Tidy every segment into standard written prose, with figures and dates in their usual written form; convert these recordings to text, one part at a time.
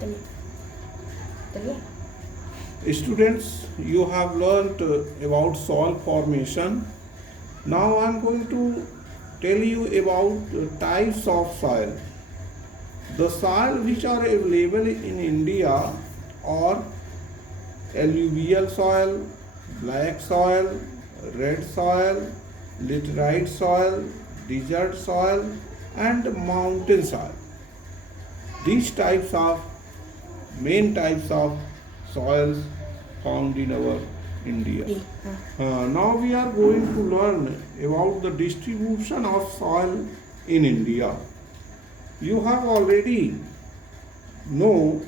चलिए चलिए। Students, you have learnt about soil formation. Now I am going to tell you about types of soil. The soil which are available in India are alluvial soil, black soil, red soil, laterite soil, desert soil, and mountain soil. These types of main types of soils found in our India. जी हाँ Now we are going to learn about the distribution of soil in India. You have already know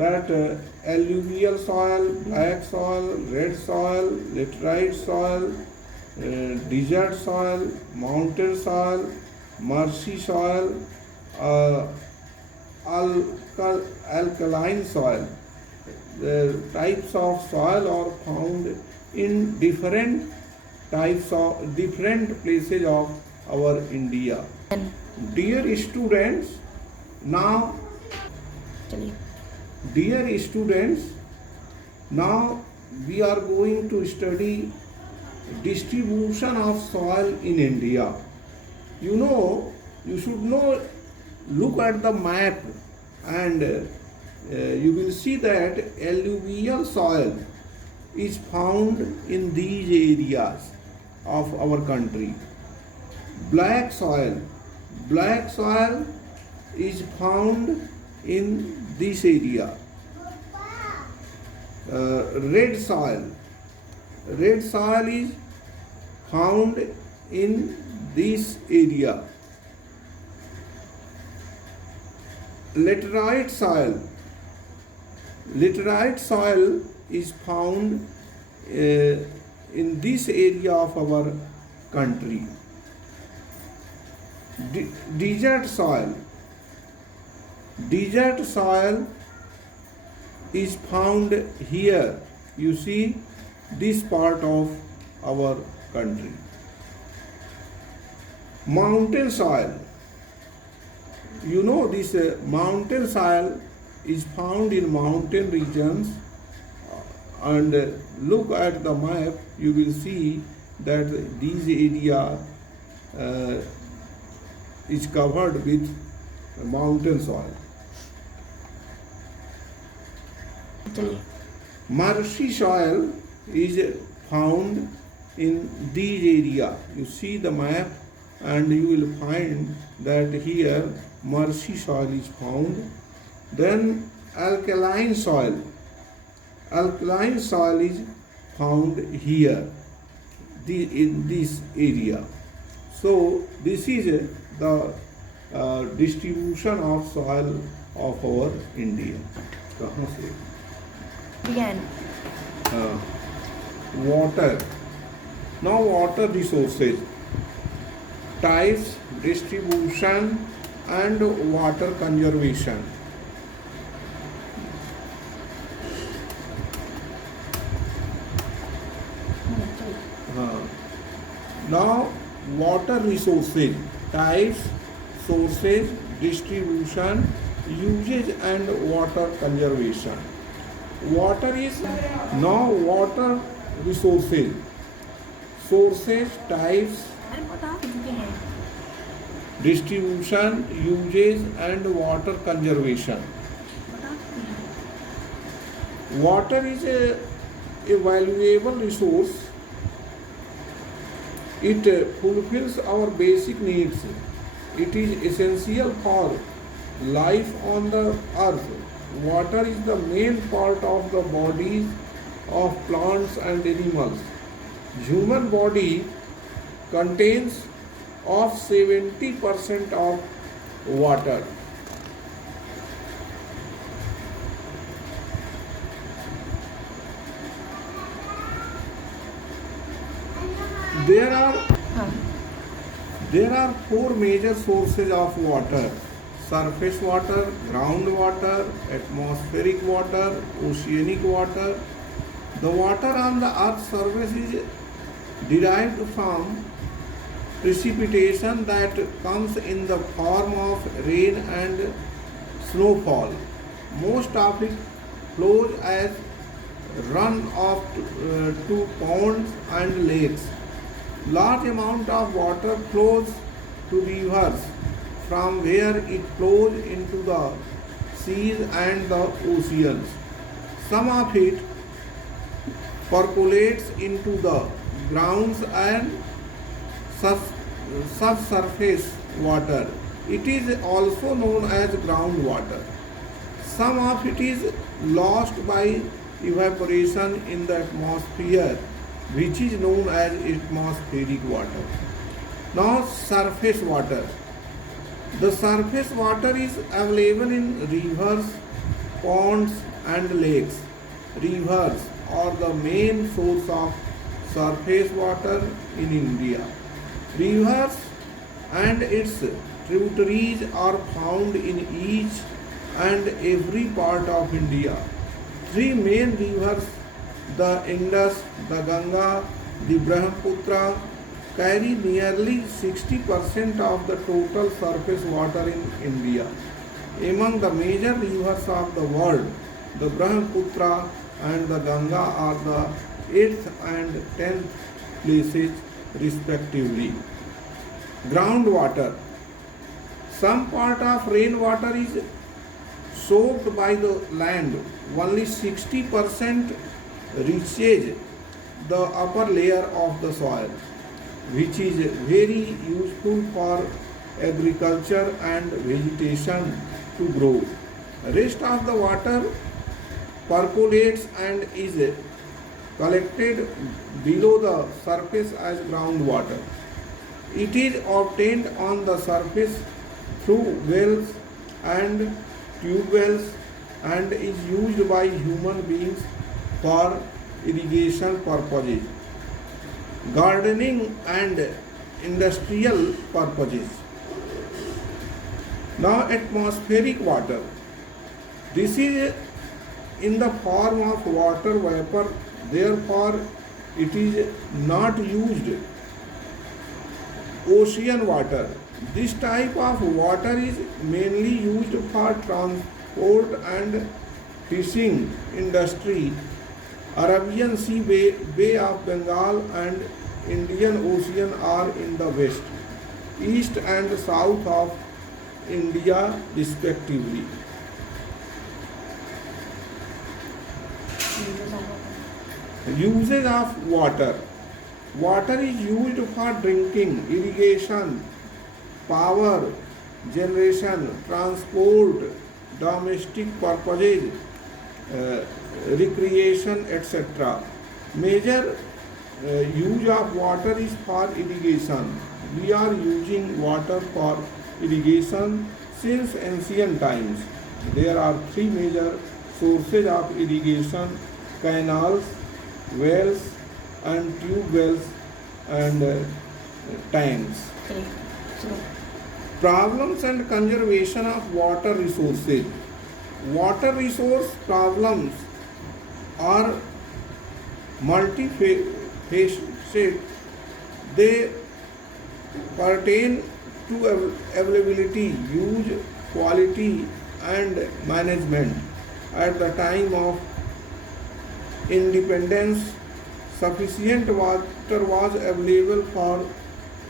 that alluvial soil, black soil, red soil, laterite soil, desert soil, mountain soil, marshy soil, uh, alkaline soil. The types of soil are found in different types of different places of our India. Dear students, now चलिए dear students, now we are going to study distribution of soil in India. You know, you should know, look at the map and you will see that alluvial soil is found in these areas of our country. Black soil is found in this area. Red soil is found in this area. Laterite soil is found in this area of our country. Desert soil is found here. You see this part of our country. Mountain soil, you know, this mountain soil is found in mountain regions, and look at the map, you will see that this area is covered with mountain soil. चलिए Marshy soil is found in this area. You see the map and you will find that here marshy soil is found. Then alkaline soil is found here, in this area. So this is the distribution of soil of our India. कहाँ से? विज्ञान Water. Now water resources, types, distribution, and water conservation. Now water resources, types, sources, distribution, usage, and water conservation. Water resources, sources, types, अरे बता चुके हैं distribution, usage, and water conservation. बता चुके हैं Water is a valuable resource. It fulfills our basic needs. It is essential for life on the earth. Water is the main part of the bodies of plants and animals. Human body contains of 70% of water. There are हाँ There are four major sources of water: surface water, groundwater, atmospheric water, oceanic water. The water on the earth's surface is derived from precipitation that comes in the form of rain and snowfall. most of it flows as runoff to ponds and lakes. Large amount of water flows to rivers from where it flows into the seas and the oceans. Some of it percolates into the grounds and subsurface water. It is also known as groundwater. Some of it is lost by evaporation in the atmosphere, which is known as atmospheric water. Now, surface water. The surface water is available in rivers, ponds, and lakes. Rivers are the main source of surface water in India. Rivers and its tributaries are found in each and every part of India. Three main rivers, the Indus, the Ganga, the Brahmaputra, carry nearly 60% of the total surface water in India. Among the major rivers of the world, the Brahmaputra and the Ganga are the 8th and 10th places respectively. Groundwater. Some part of rainwater is soaked by the land. Only 60% reaches the upper layer of the soil, which is very useful for agriculture and vegetation to grow. Rest of the water percolates and is collected below the surface as groundwater. It is obtained on the surface through wells and tube wells and is used by human beings for irrigation purposes, gardening and industrial purposes. Now, atmospheric water. This is in the form of water vapor, therefore it is not used. Ocean water. This type of water is mainly used for transport and fishing industry. Arabian Sea, Bay of Bengal and Indian Ocean are in the west, east and south of India respectively. Uses of water. Water is used for drinking, irrigation, power generation, transport, domestic purposes, recreation, etc. Major use of water is for irrigation. We are using water for irrigation since ancient times. There are three major sources of irrigation: canals, wells, and tube wells and tanks. Problems and conservation of water resources. Water resource problems are multifaceted. They pertain to availability, use, quality, and management. At the time of independence, sufficient water was available for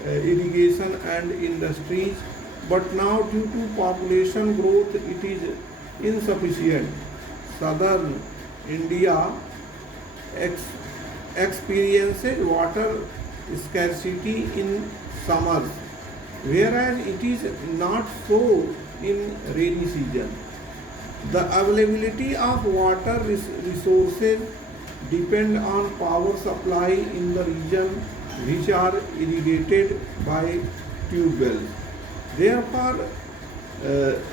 irrigation and industries, but now due to population growth it is insufficient. Southern India experiences water scarcity in summers, whereas it is not so in rainy season. The availability of water resources depend on power supply in the region which are irrigated by tube wells. Therefore,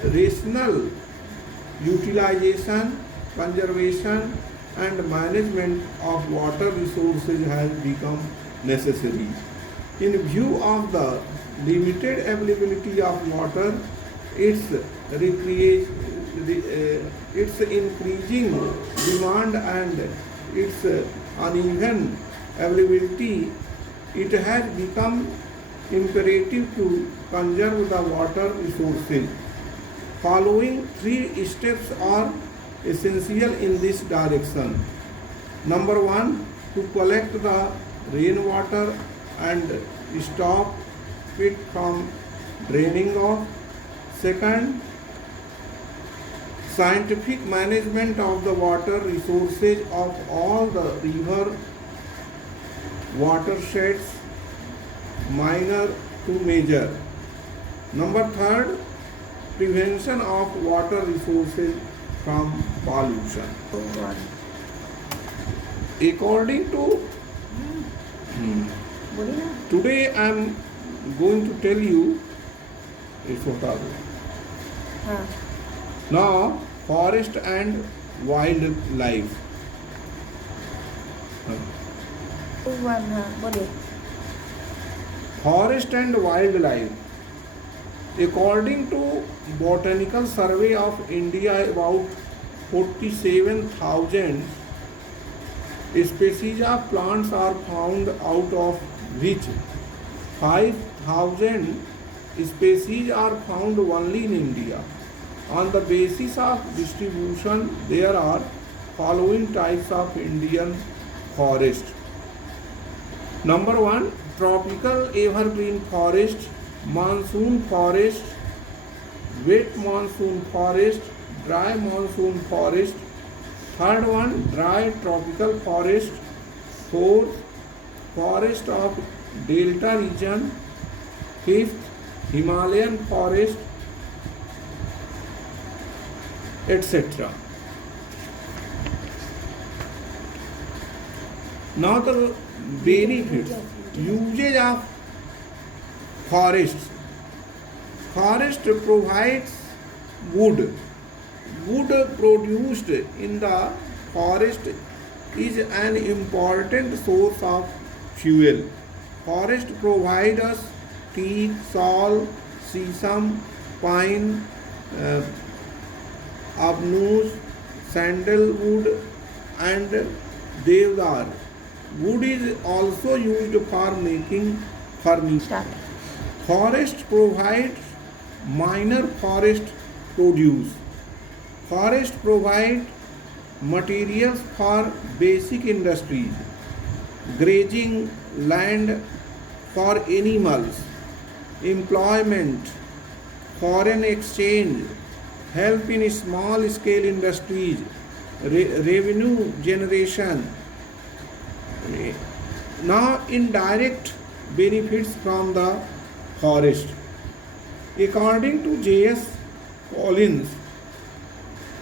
rational utilization, conservation and management of water resources has become necessary. In view of the limited availability of water, its increasing demand and its uneven availability, it has become imperative to conserve the water resources. following three steps are essential in this direction. Number one, to collect the rainwater and stop it from draining off. Second, scientific management of the water resources of all the river watersheds, minor to major. Number third, prevention of water resources from pollution. Oh, one. According to बोलिए ना. today, I am going to tell you a photo. हाँ. Now, forest and wildlife. Oh, one. हाँ. बोलिए. Forest and wildlife. According to Botanical Survey of India, about 47,000 species of plants are found, out of which 5,000 species are found only in India. On the basis of distribution, there are following types of Indian forest. Number one, tropical evergreen forest, monsoon forest, wet monsoon forest, dry monsoon forest. Third one, dry tropical forest. Fourth, forest of delta region. Fifth, Himalayan forest, etc. Now the benefits, usage of forests. Forest provides wood. Wood produced in the forest is an important source of fuel. Forest provide us teak, sal, sesame, pine, abnus, sandalwood, and devdar. Wood is also used for making furniture. Start. Forest provides minor forest produce. Forest provide materials for basic industries, grazing land for animals, employment, foreign exchange, help in small scale industries, revenue generation. Now, indirect benefits from the forest. According to J.S. Collins,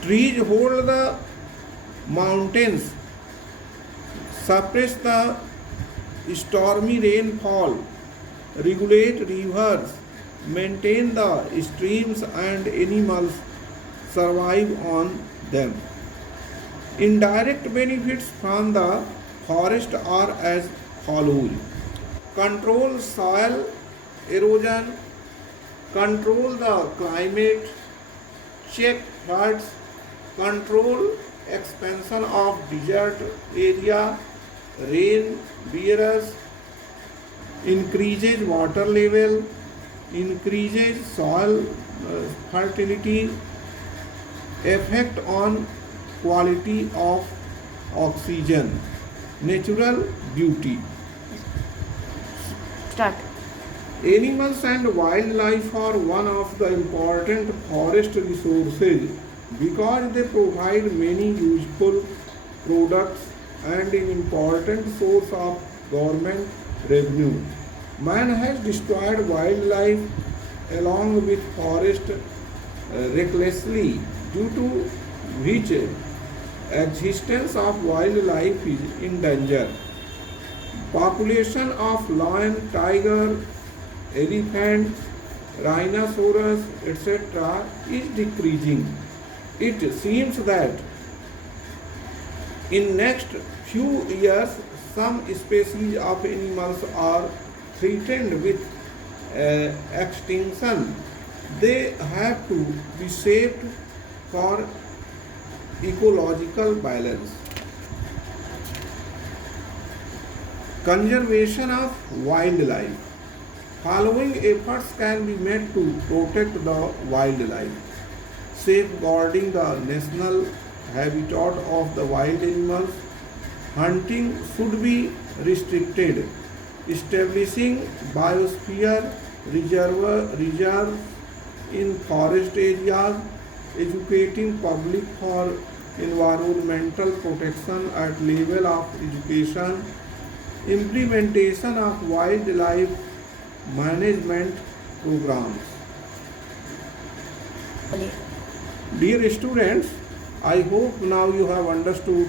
trees hold the mountains, suppress the stormy rainfall, regulate rivers, maintain the streams, and animals survive on them. Indirect benefits from the forest are as follows: control soil erosion, control the climate, check floods, control expansion of desert area, rain bearers, increases water level, increases soil fertility, effect on quality of oxygen, natural beauty. Start. Animals and wildlife are one of the important forest resources because they provide many useful products and an important source of government revenue. Man has destroyed wildlife along with forest recklessly, due to which existence of wildlife is in danger. Population of lion, tiger, elephant, rhinoceros, etc. is decreasing. It seems that in next few years some species of animals are threatened with extinction. They have to be saved for ecological balance. Conservation of wildlife. Following efforts can be made to protect the wildlife. safeguarding the national habitat of the wild animals. Hunting should be restricted. Establishing biosphere reserves in forest areas, educating public for environmental protection at level of education, implementation of wildlife management programs. बोलिए। Dear students, I hope now you have understood